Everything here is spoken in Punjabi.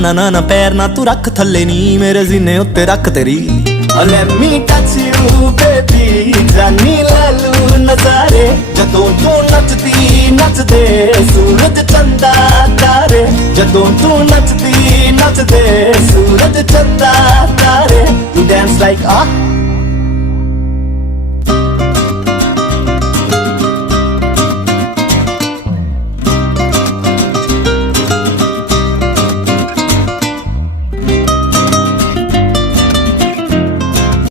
ਨਾ ਨਾ ਨਾ ਪੈਰ ਨਾ ਤੂੰ ਰੱਖ ਥੱਲੇ ਨੀ, ਮੇਰੇ ਸੀਨੇ ਉੱਤੇ ਰੱਖ ਤੇਰੀ। Let me touch you baby, ਜਾਨੀ ਲੈ ਲੂ ਨਜ਼ਾਰੇ, ਜਦੋਂ ਤੂੰ ਨੱਚਦੀ ਨੱਚਦੇ ਸੂਰਜ ਚੰਦਾ ਤਾਰੇ, ਜਦੋਂ ਤੂੰ ਨੱਚਦੀ ਨੱਚਦੇ ਸੂਰਜ ਚੰਦਾ ਤਾਰੇ। You dance like